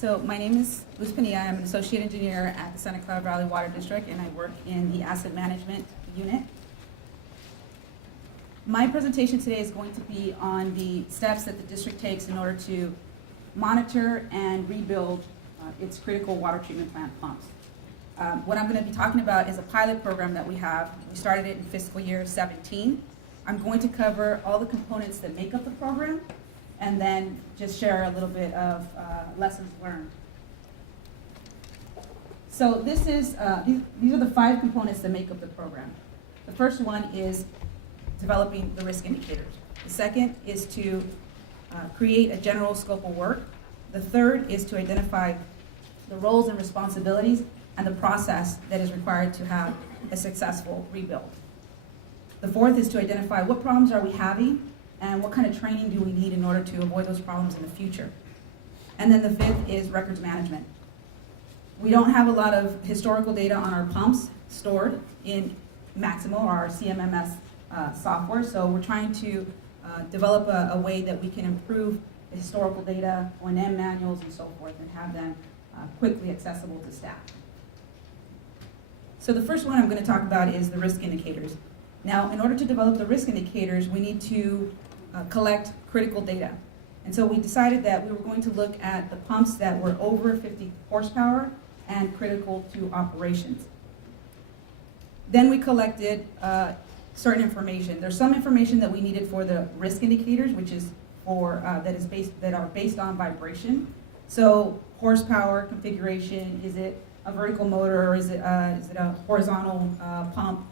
So my name is Luz Penilla. I'm an associate engineer at the Santa Clara Valley Water District, and I work in the asset management unit. My presentation today is going to be on the steps that the district takes in order to monitor and rebuild its critical water treatment plant pumps. What I'm going to be talking about is a pilot program that we have. We started it in fiscal year 17. I'm going to cover all the components that make up the program, and then just share a little bit of lessons learned. So this is, these are the 5 components that make up the program. The first one is developing the risk indicators. The second is to create a general scope of work. The third is to identify the roles and responsibilities and the process that is required to have a successful rebuild. The fourth is to identify what problems are we having and what kind of training do we need in order to avoid those problems in the future. And then the fifth is records management. We don't have a lot of historical data on our pumps stored in Maximo, or our CMMS software, so we're trying to develop a way that we can improve the historical data, O&M manuals, and so forth, and have them quickly accessible to staff. So the first one I'm going to talk about is the risk indicators. Now, in order to develop the risk indicators, we need to collect critical data. And so we decided that we were going to look at the pumps that were over 50 horsepower and critical to operations. Then we collected certain information. There's some information that we needed for the risk indicators, which is for that are based on vibration. So horsepower configuration, is it a vertical motor, or is it a horizontal pump?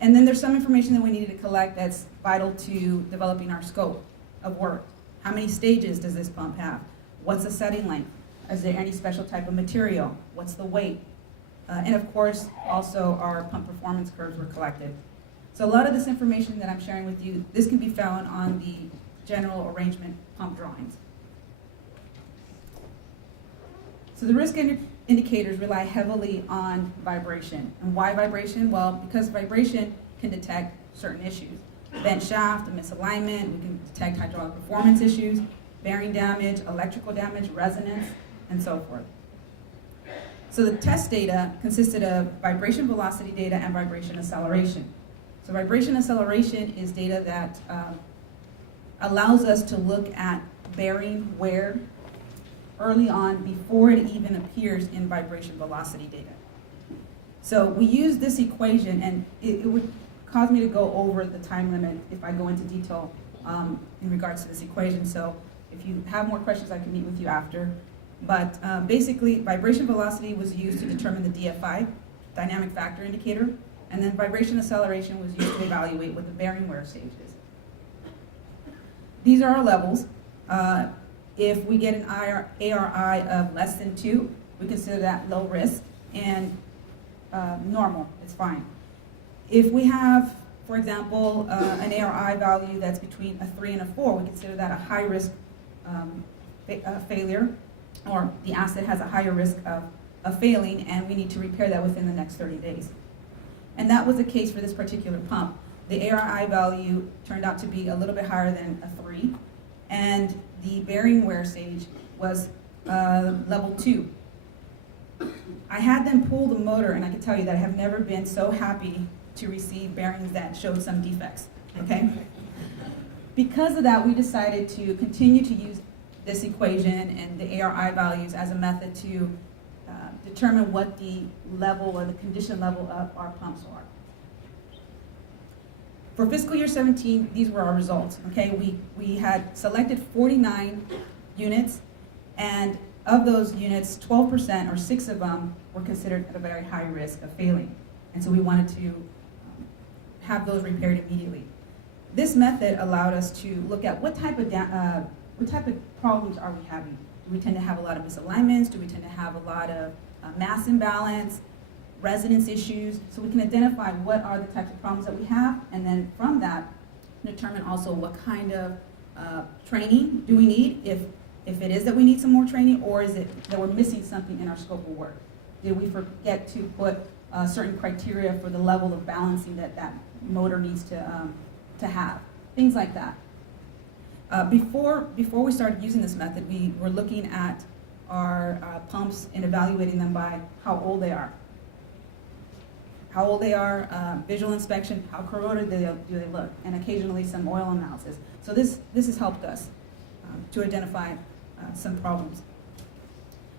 And then there's some information that we needed to collect that's vital to developing our scope of work. How many stages does this pump have? What's the setting length? Is there any special type of material? What's the weight? And of course, also our pump performance curves were collected. So a lot of this information that I'm sharing with you, this can be found on the general arrangement pump drawings. So the risk indicators rely heavily on vibration. And why vibration? Well, because vibration can detect certain issues. Bent shaft, a misalignment, we can detect hydraulic performance issues, bearing damage, electrical damage, resonance, and so forth. So the test data consisted of vibration velocity data and vibration acceleration. So vibration acceleration is data that allows us to look at bearing wear early on before it even appears in vibration velocity data. So we use this equation, and it would cause me to go over the time limit if I go into detail in regards to this equation. So if you have more questions, I can meet with you after. But basically, vibration velocity was used to determine the DFI, dynamic factor indicator, and then vibration acceleration was used to evaluate what the bearing wear stage is. These are our levels. If we get an ARI of less than 2, we consider that low risk, and normal, it's fine. If we have, for example, an ARI value that's between a 3 and a 4, we consider that a high risk failure, or the asset has a higher risk of failing, and we need to repair that within the next 30 days. And that was the case for this particular pump. The ARI value turned out to be a little bit higher than a 3, and the bearing wear stage was level 2. I had them pull the motor, and I can tell you that I have never been so happy to receive bearings that showed some defects, okay? Because of that, we decided to continue to use this equation and the ARI values as a method to determine what the level or the condition level of our pumps are. For fiscal year 17, these were our results, okay? We had selected 49 units, and of those units, 12%, or 6 of them, were considered at a very high risk of failing. And so we wanted to have those repaired immediately. This method allowed us to look at what type of problems are we having. Do we tend to have a lot of misalignments? Do we tend to have a lot of mass imbalance, resonance issues? So we can identify what are the types of problems that we have, and then from that, determine also what kind of training do we need, if it is that we need some more training, or is it that we're missing something in our scope of work? Did we forget to put certain criteria for the level of balancing that motor needs to have? Things like that. Before we started using this method, we were looking at our pumps and evaluating them by how old they are. How old they are, visual inspection, how corroded do they look, and occasionally some oil analysis. So this has helped us to identify some problems.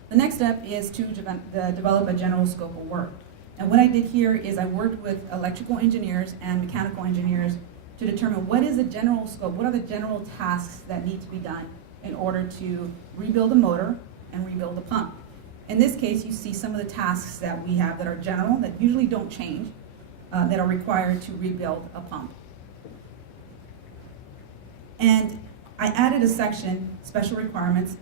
The next step is to develop a general scope of work. And what I did here is I worked with electrical engineers and mechanical engineers to determine what is the general scope, what are the general tasks that need to be done in order to rebuild a motor and rebuild a pump. In this case, you see some of the tasks that we have that are general, that usually don't change, that are required to rebuild a pump. And I added a section, special requirements,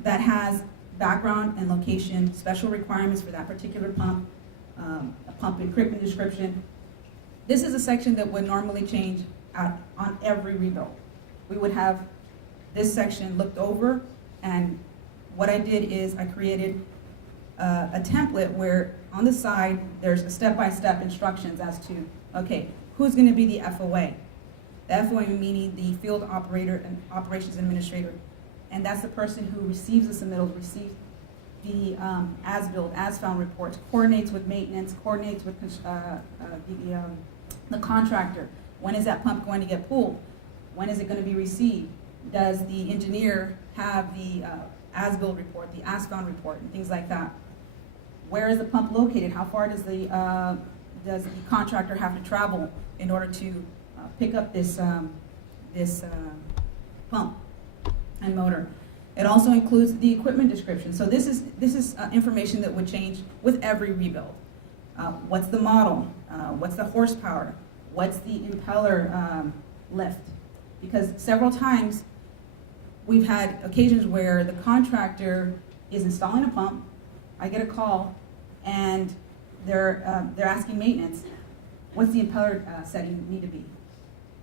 that has background and location, special requirements for that particular pump, a pump equipment description. This is a section that would normally change on every rebuild. We would have this section looked over, and what I did is I created a template where on the side there's a step-by-step instructions as to, okay, who's going to be the FOA? The FOA meaning the field operator and operations administrator, and that's the person who receives the submittals, receives the as-built, as-found reports, coordinates with maintenance, coordinates with the contractor. When is that pump going to get pulled? When is it going to be received? Does the engineer have the as-built report, the as-found report, and things like that? Where is the pump located? How far does the contractor have to travel in order to pick up this pump and motor? It also includes the equipment description. So this is information that would change with every rebuild. What's the model? What's the horsepower? What's the impeller lift? Because several times we've had occasions where the contractor is installing a pump, I get a call, and they're asking maintenance, what's the impeller setting need to be?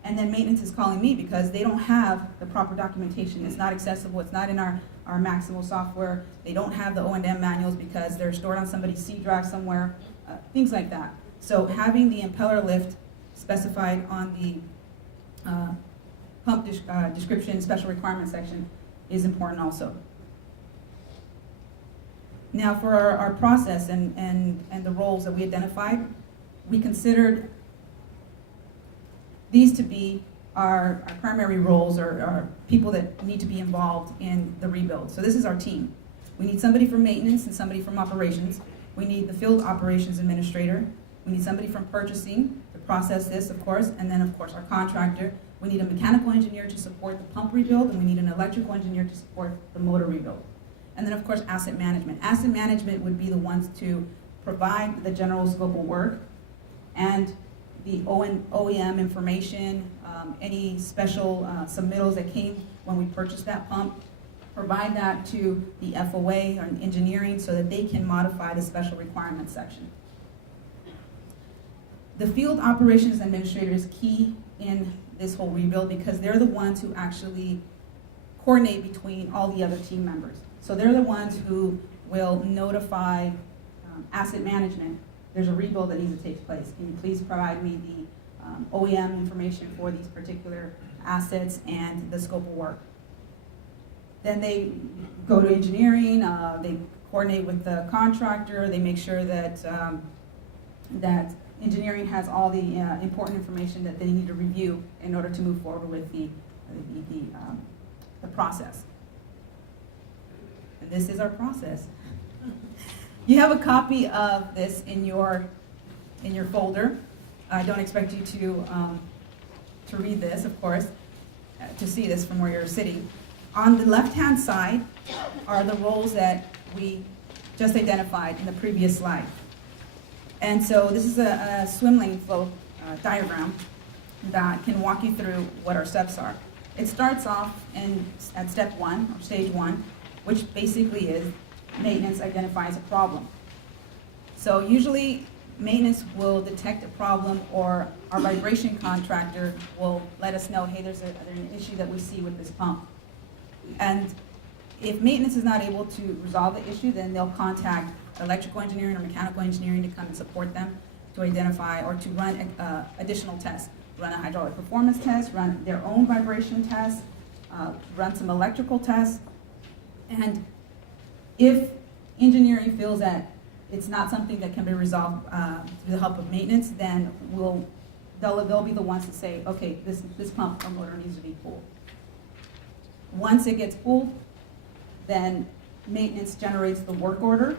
And then maintenance is calling me because they don't have the proper documentation. It's not accessible. It's not in our Maximal software. They don't have the O&M manuals because they're stored on somebody's C drive somewhere, things like that. So having the impeller lift specified on the pump description special requirement section is important also. Now for our process and the roles that we identified, we considered these to be our primary roles, or people that need to be involved in the rebuild. So this is our team. We need somebody from maintenance and somebody from operations. We need the field operations administrator. We need somebody from purchasing to process this, of course, and then of course our contractor. We need a mechanical engineer to support the pump rebuild, and we need an electrical engineer to support the motor rebuild. And then of course asset management. Asset management would be the ones to provide the general scope of work and the OEM information, any special submittals that came when we purchased that pump, provide that to the FOA or engineering so that they can modify the special requirements section. The field operations administrator is key in this whole rebuild because they're the ones who actually coordinate between all the other team members. So they're the ones who will notify asset management. There's a rebuild that needs to take place. Can you please provide me the OEM information for these particular assets and the scope of work? Then they go to engineering, they coordinate with the contractor, they make sure that, that engineering has all the important information that they need to review in order to move forward with the process. And this is our process. You have a copy of this in your folder. I don't expect you to read this, of course, to see this from where you're sitting. On the left-hand side are the roles that we just identified in the previous slide. And so this is a swim lane flow diagram that can walk you through what our steps are. It starts off at step 1, or stage 1, which basically is maintenance identifies a problem. So usually maintenance will detect a problem, or our vibration contractor will let us know, hey, there's an issue that we see with this pump. And if maintenance is not able to resolve the issue, then they'll contact electrical engineering or mechanical engineering to come and support them to identify or to run additional tests. Run a hydraulic performance test, run their own vibration test, run some electrical tests, and If engineering feels that it's not something that can be resolved through the help of maintenance, then they'll be the ones to say, okay, this pump or motor needs to be pulled. Once it gets pulled, then maintenance generates the work order,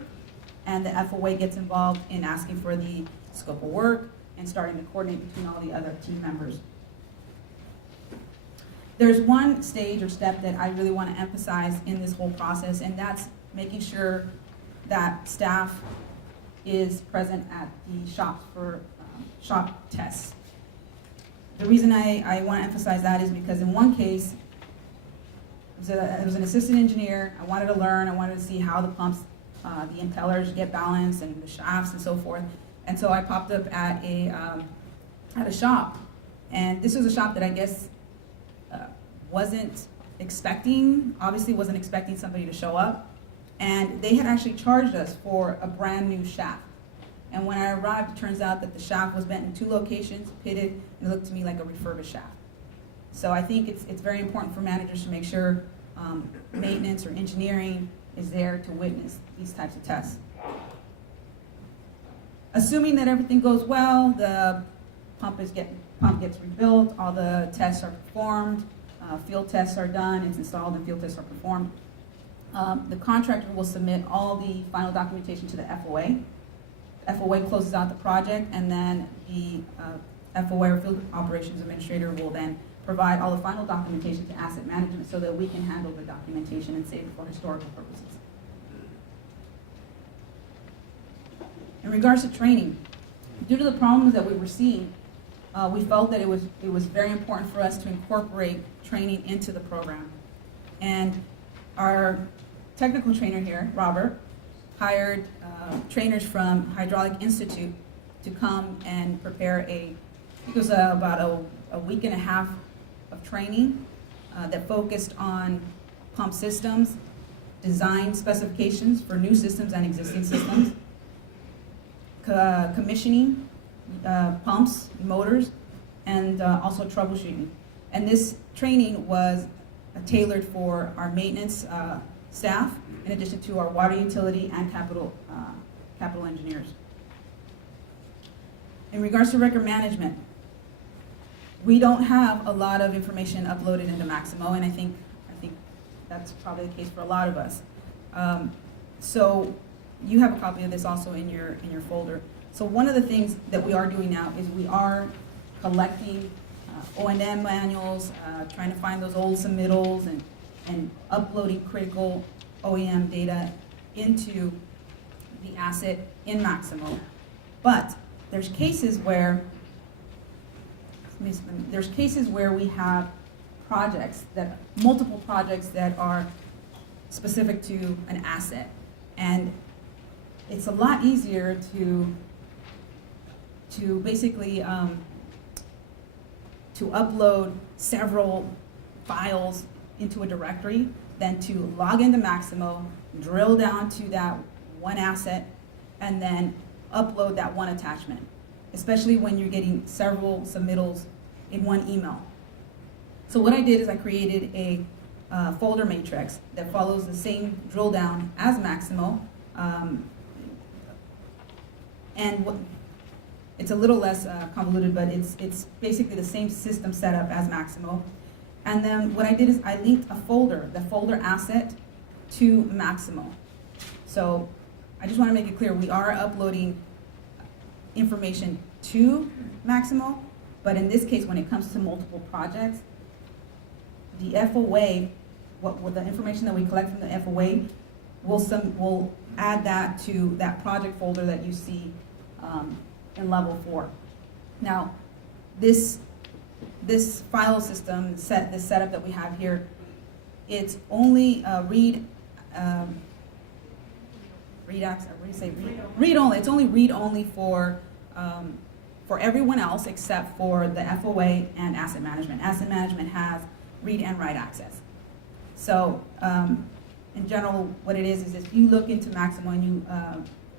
and the FOA gets involved in asking for the scope of work and starting to coordinate between all the other team members. There's one stage or step that I really want to emphasize in this whole process, and that's making sure that staff is present at the shops for shop tests. The reason I want to emphasize that is because in one case, it was an assistant engineer. I wanted to learn. I wanted to see how the pumps, the impellers get balanced and the shafts and so forth. And so I popped up at a shop, and this was a shop that I guess obviously wasn't expecting somebody to show up. And they had actually charged us for a brand new shaft. And when I arrived, it turns out that the shaft was bent in 2 locations, pitted, and it looked to me like a refurbished shaft. So I think it's very important for managers to make sure maintenance or engineering is there to witness these types of tests. Assuming that everything goes well, the pump gets rebuilt, all the tests are performed, field tests are done, it's installed, and field tests are performed. The contractor will submit all the final documentation to the FOA. The FOA closes out the project, and then the FOA or Field Operations Administrator will then provide all the final documentation to asset management so that we can handle the documentation and save it for historical purposes. In regards to training, due to the problems that we were seeing, we felt that it was very important for us to incorporate training into the program. And our technical trainer here, Robert, hired trainers from Hydraulic Institute to come and prepare it was about a week and a half of training that focused on pump systems, design specifications for new systems and existing systems, commissioning pumps, motors, and also troubleshooting. And this training was tailored for our maintenance staff, in addition to our water utility and capital engineers. In regards to record management, we don't have a lot of information uploaded into Maximo, and I think that's probably the case for a lot of us. So you have a copy of this also in your folder. So one of the things that we are doing now is we are collecting O&M manuals, trying to find those old submittals, and uploading critical OEM data into the asset in Maximo. But there's cases where we have multiple projects that are specific to an asset, and it's a lot easier to basically to upload several files into a directory than to log into Maximo, drill down to that one asset, and then upload that one attachment, especially when you're getting several submittals in one email. So what I did is I created a folder matrix that follows the same drill down as Maximo, it's a little less convoluted, but it's basically the same system setup as Maximo. And then what I did is I linked the folder asset, to Maximo. So I just want to make it clear, we are uploading information to Maximo, but in this case, when it comes to multiple projects, the FOA, what the information that we collect from the FOA, we'll add that to that project folder that you see in level 4. Now, this file system, this setup that we have here, it's only read only. It's only read only for everyone else except for the FOA and asset management. Asset management has read and write access. So in general, what it is if you look into Maximo and you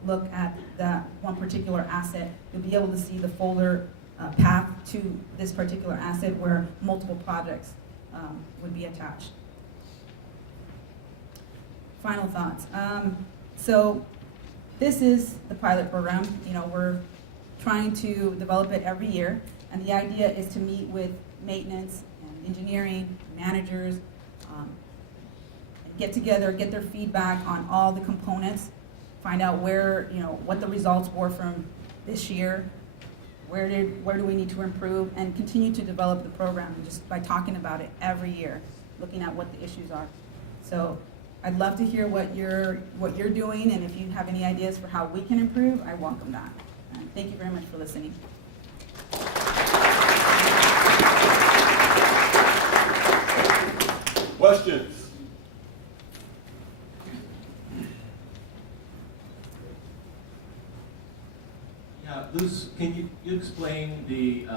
look at that one particular asset, you'll be able to see the folder path to this particular asset where multiple projects would be attached. final thoughts. So this is the pilot program. You know, we're trying to develop it every year, and the idea is to meet with maintenance and engineering managers, and get together, get their feedback on all the components, find out where, you know, what the results were from this year, where do we need to improve, and continue to develop the program just by talking about it every year, looking at what the issues are. So I'd love to hear what you're doing, and if you have any ideas for how we can improve, I welcome that. And thank you very much for listening. Questions? Yeah, Luz, can you explain the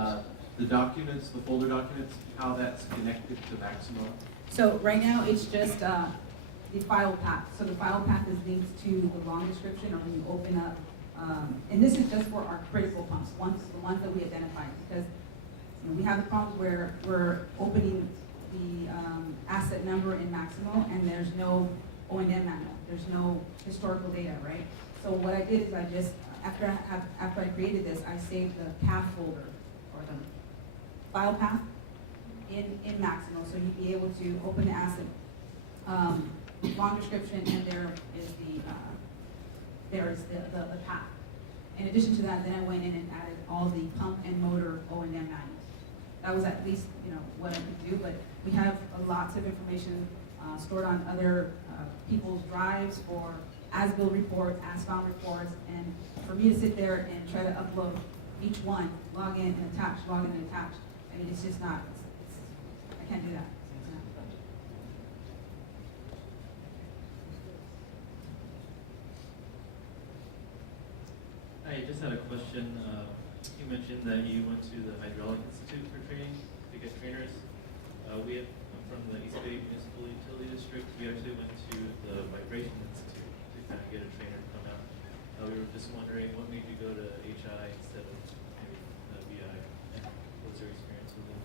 documents, the folder documents, how that's connected to Maximo? So right now, it's just the file path. So the file path is linked to the long description, or when you open up, and this is just for our critical pumps, the ones that we identified, because you know, we have the problems where we're opening the asset number in Maximo, and there's no O&M manual, there's no historical data, right? So what I did is I just, after I created this, I saved the path folder, or the file path, in Maximo, so you'd be able to open the asset long description, and there is the path. In addition to that, then I went in and added all the pump and motor O&M manuals. That was at least, you know, what I could do, but we have lots of information stored on other people's drives for as-built reports, as-found reports, and for me to sit there and try to upload each one, log in and attach, log in and attach, I mean, it's just not, I can't do that. Hi, I just had a question. You mentioned that you went to the Hydraulic Institute for training to get trainers. I'm from the East Bay Municipal Utility District. We actually went to the Vibration Institute to kind of get a trainer to come out. We were just wondering what made you go to HI instead of maybe the BI? What was your experience with them?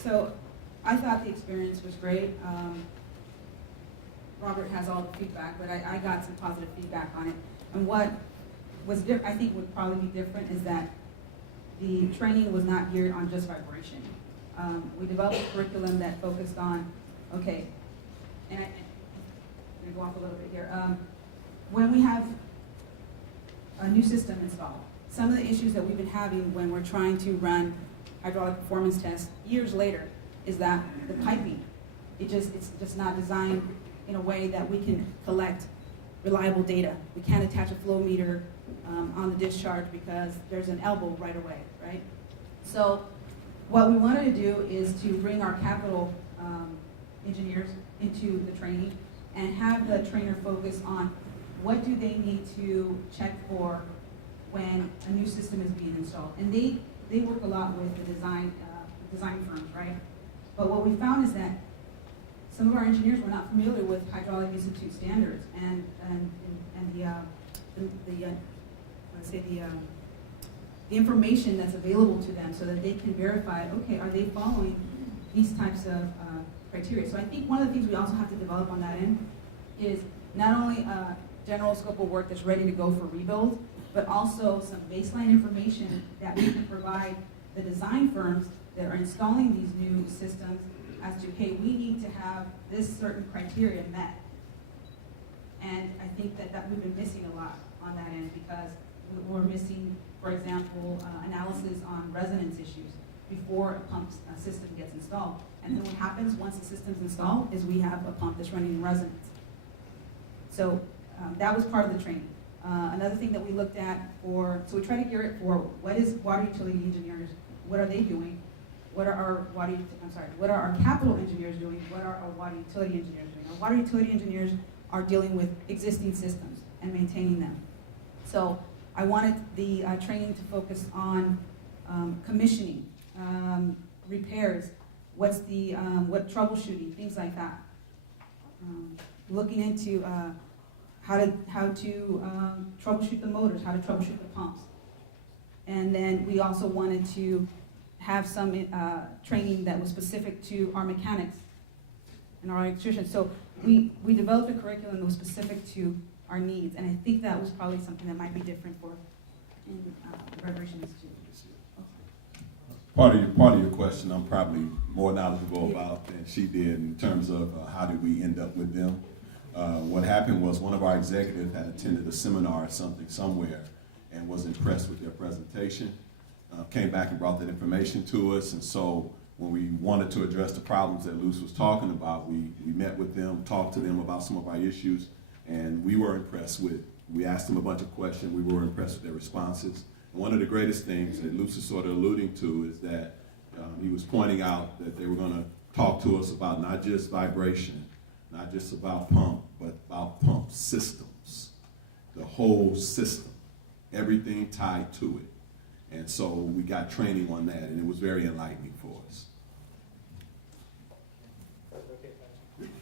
So I thought the experience was great. Robert has all the feedback, but I got some positive feedback on it. And what was I think would probably be different is that the training was not geared on just vibration. We developed a curriculum that focused on, okay, and I'm going to go off a little bit here. When we have a new system installed, some of the issues that we've been having when we're trying to run hydraulic performance tests years later is that the piping, it's just not designed in a way that we can collect reliable data. We can't attach a flow meter on the discharge because there's an elbow right away, right? So what we wanted to do is to bring our capital engineers into the training and have the trainer focus on what do they need to check for when a new system is being installed. And they work a lot with the design firms, right? But what we found is that some of our engineers were not familiar with Hydraulic Institute standards and the information that's available to them so that they can verify, okay, are they following these types of criteria? So I think one of the things we also have to develop on that end is not only a general scope of work that's ready to go for rebuild, but also some baseline information that we can provide the design firms that are installing these new systems as to, hey, we need to have this certain criteria met. And I think that we've been missing a lot on that end because we're missing, for example, analysis on resonance issues before a pump system gets installed. And then what happens once the system's installed is we have a pump that's running in resonance. So that was part of the training. Another thing that we looked at so we try to gear it for what is water utility engineers, what are they doing? What are our capital engineers doing? What are our water utility engineers doing? Our water utility engineers are dealing with existing systems and maintaining them. So I wanted the training to focus on commissioning, repairs, what troubleshooting, things like that. Looking into how to troubleshoot the motors, how to troubleshoot the pumps. And then we also wanted to have some training that was specific to our mechanics and our electricians. So we developed a curriculum that was specific to our needs, and I think that was probably something that might be different for in the Vibration Institute. Part of your question, I'm probably more knowledgeable about than she did in terms of how did we end up with them. What happened was one of our executives had attended a seminar or something somewhere and was impressed with their presentation, came back and brought that information to us, and so when we wanted to address the problems that Luz was talking about, we met with them, talked to them about some of our issues, and we were impressed with. We asked them a bunch of questions, we were impressed with their responses. One of the greatest things that Luz is sort of alluding to is that he was pointing out that they were going to talk to us about not just vibration, not just about pump, but about pump systems, the whole system, everything tied to it. And so we got training on that, and it was very enlightening for us. Okay, thanks.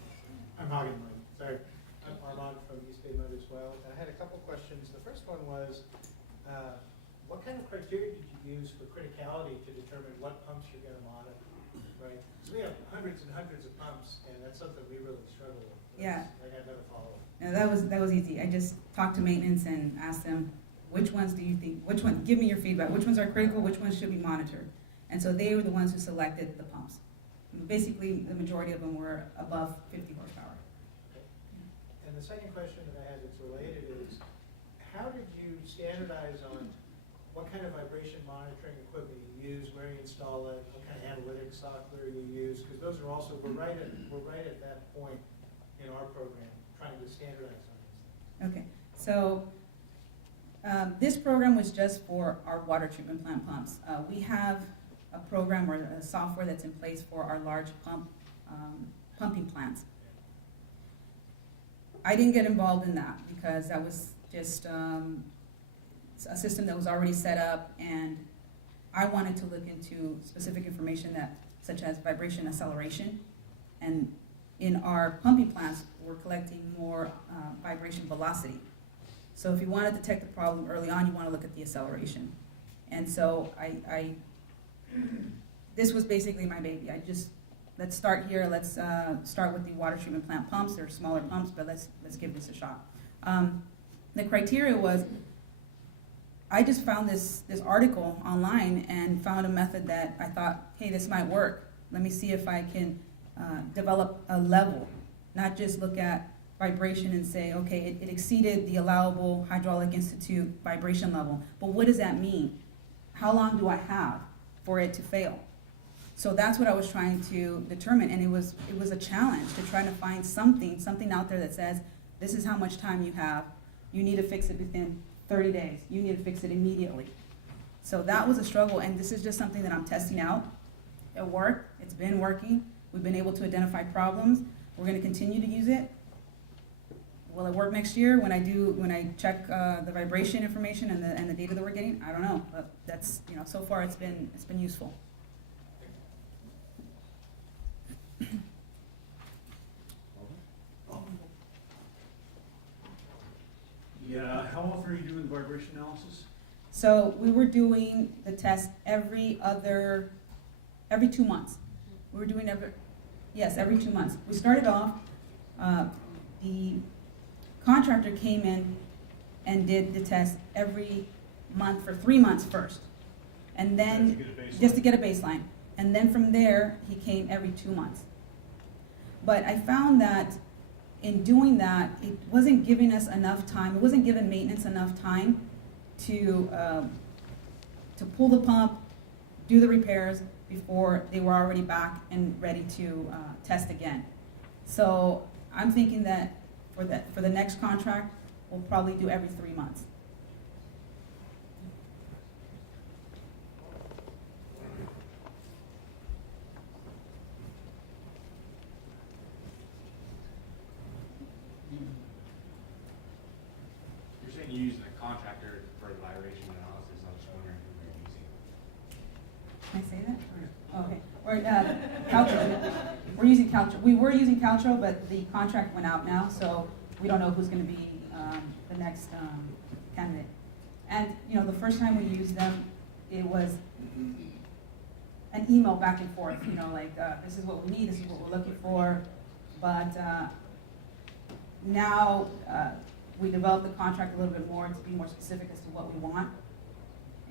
I'm Hagen, sorry. I'm Armand from East Bay Mud as well. I had a couple questions. The first one was, what kind of criteria did you use for criticality to determine what pumps you're going to monitor, right? So we have hundreds and hundreds of pumps, and that's something we really struggle with. Yeah. I got another follow-up. And that was easy. I just talked to maintenance and asked them, which ones do you think, give me your feedback, which ones are critical, which ones should be monitored? And so they were the ones who selected the pumps. Basically, the majority of them were above 50 horsepower. Okay. And the second question that I had that's related is, how did you standardize on what kind of vibration monitoring equipment you use, where you install it, what kind of analytics software you use? Because those are also, we're right at that point in our program, trying to standardize on these things. Okay, so this program was just for our water treatment plant pumps. We have a program or a software that's in place for our large pumping plants. I didn't get involved in that because that was just a system that was already set up, and I wanted to look into specific information that, such as vibration acceleration, and in our pumping plants, we're collecting more vibration velocity. So if you want to detect the problem early on, you want to look at the acceleration. And so this was basically my baby. Let's start here. Let's start with the water treatment plant pumps. They're smaller pumps, but let's give this a shot. The criteria was, I just found this article online and found a method that I thought, hey, this might work. Let me see if I can develop a level, not just look at vibration and say, okay, it exceeded the allowable Hydraulic Institute vibration level. But what does that mean? How long do I have for it to fail? So that's what I was trying to determine, and it was a challenge to try to find something out there that says, this is how much time you have. You need to fix it within 30 days. You need to fix it immediately. So that was a struggle, and this is just something that I'm testing out. It worked. It's been working. We've been able to identify problems. We're going to continue to use it. Will it work next year when I check the vibration information and the data that we're getting? I don't know, but that's, so far it's been useful. Yeah, how often are you doing the vibration analysis? So we were doing the test every 2 months. We were doing every 2 months. We started off, the contractor came in and did the test every month for 3 months first. And then, just to get a baseline. And then from there, he came every 2 months. But I found that in doing that, it wasn't giving us enough time, it wasn't giving maintenance enough time to pull the pump, do the repairs before they were already back and ready to test again. So I'm thinking that for the next contract, we'll probably do every 3 months. You're saying you're using a contractor for the vibration analysis. I was just wondering who you're using. Can I say that? Okay. Or Caltro. We're using Caltro. We were using Caltro, but the contract went out now, so we don't know who's going to be the next candidate. And the first time we used them, it was an email back and forth. Like this is what we need, this is what we're looking for. But now we developed the contract a little bit more to be more specific as to what we want.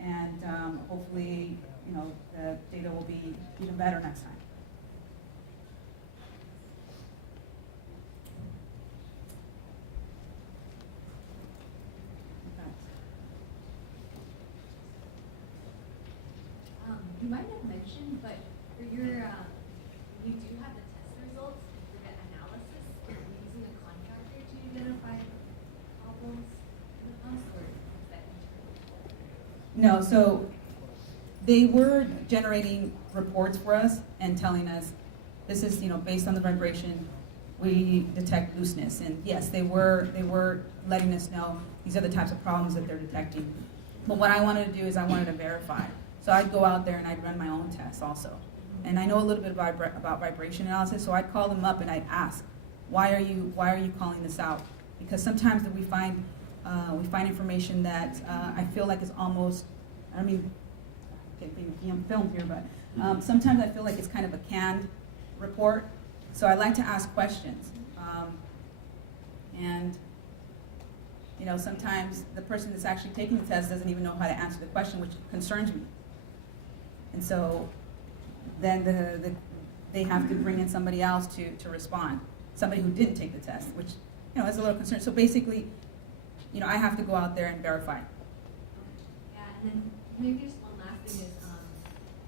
And hopefully, you know, the data will be even better next time. You might have mentioned, but for your, when you do have the test results and for the analysis, are you using a contractor to identify problems in the pumps, or is that internal? No, so they were generating reports for us and telling us, this is, you know, based on the vibration, we detect looseness. And yes, they were letting us know these are the types of problems that they're detecting. But what I wanted to do is I wanted to verify. So I'd go out there and I'd run my own tests also. And I know a little bit about vibration analysis, so I'd call them up and I'd ask, why are you calling this out? Because sometimes that we find information that I feel like is almost, I mean, being filmed here, but sometimes I feel like it's kind of a canned report. So I like to ask questions. And you know, sometimes the person that's actually taking the test doesn't even know how to answer the question, which concerns me. And so then they have to bring in somebody else to respond, somebody who didn't take the test, which, you know, is a little concern. So basically, you know, I have to go out there and verify. Yeah, and then maybe just one last thing is,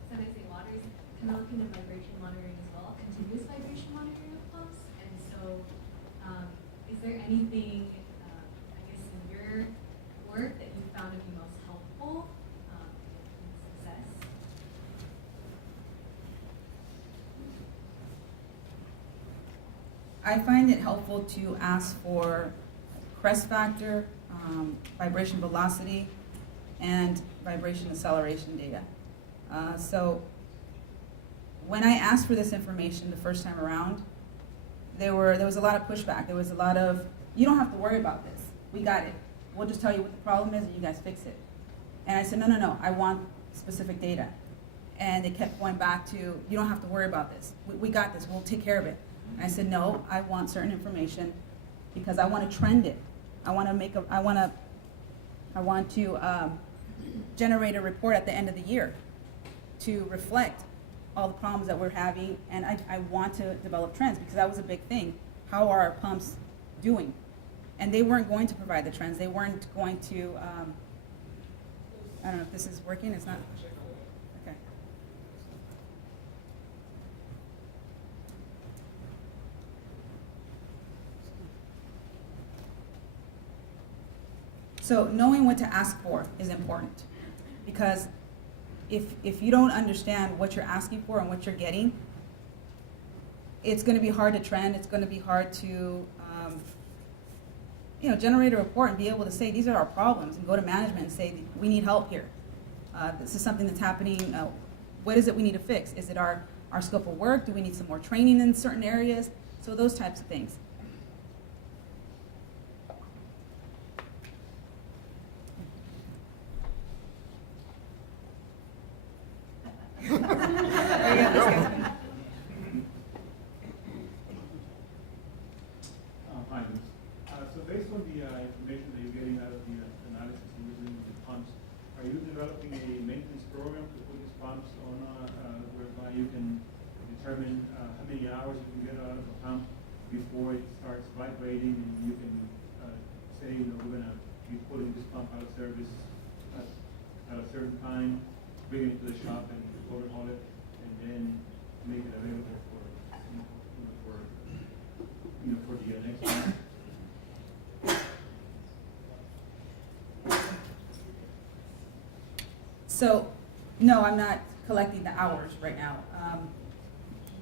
San Jose Water is kind of looking at vibration monitoring as well, continuous vibration monitoring of pumps. And so, is there anything, I guess, in your work that you found to be most helpful in success? I find it helpful to ask for crest factor, vibration velocity, and vibration acceleration data. So when I asked for this information the first time around, there was a lot of pushback. There was a lot of, you don't have to worry about this. We got it. We'll just tell you what the problem is and you guys fix it. And I said, no, I want specific data. And they kept going back to, you don't have to worry about this. We got this, we'll take care of it. And I said, no, I want certain information because I want to trend it. I want to generate a report at the end of the year to reflect all the problems that we're having, and I want to develop trends because that was a big thing. How are our pumps doing? And they weren't going to provide the trends. They weren't going to, I don't know if this is working, it's not? Okay. So knowing what to ask for is important because if you don't understand what you're asking for and what you're getting, it's going to be hard to trend. It's going to be hard to generate a report and be able to say these are our problems and go to management and say we need help here. This is something that's happening. What is it we need to fix? Is it our scope of work? Do we need some more training in certain areas? So those types of things. Hi, Luz. So based on the information that you're getting out of the analysis you're using with the pumps, are you developing a maintenance program to put these pumps on whereby you can determine how many hours you can get out of a pump before it starts vibrating, and you can say, we're going to be putting this pump out of service at a certain time, bring it to the shop and overhaul it, and then make it available for the next one? So, no, I'm not collecting the hours right now,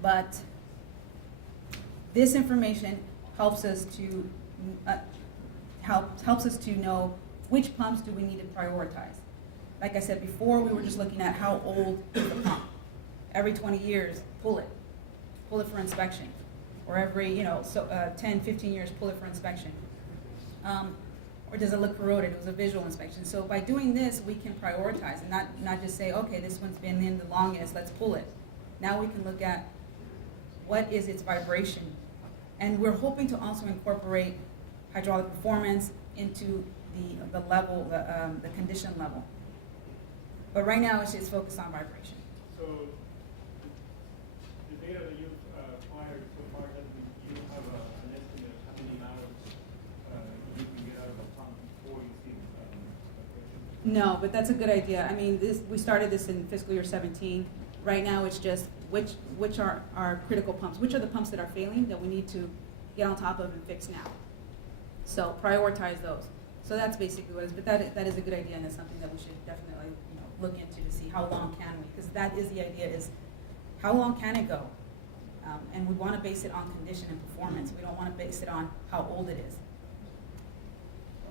but this information helps us to helps us to know which pumps do we need to prioritize. Like I said before, we were just looking at how old is the pump. Every 20 years, pull it for inspection, or every 10, 15 years, pull it for inspection. Or does it look corroded? It was a visual inspection. So by doing this, we can prioritize and not just say, okay, this one's been in the longest, let's pull it. Now we can look at what is its vibration And we're hoping to also incorporate hydraulic performance into the level, the condition level. But right now, it's just focused on vibration. So the data that you've acquired so far, you have an estimate of how many hours you can get out of a pump before you see vibration? No, but that's a good idea. I mean, we started this in fiscal year 17. Right now, it's just which are our critical pumps, which are the pumps that are failing that we need to get on top of and fix now. So prioritize those. So that's basically what it is. But that is a good idea, and it's something that we should definitely look into to see how long can we, because that is the idea, is how long can it go? And we want to base it on condition and performance. We don't want to base it on how old it is.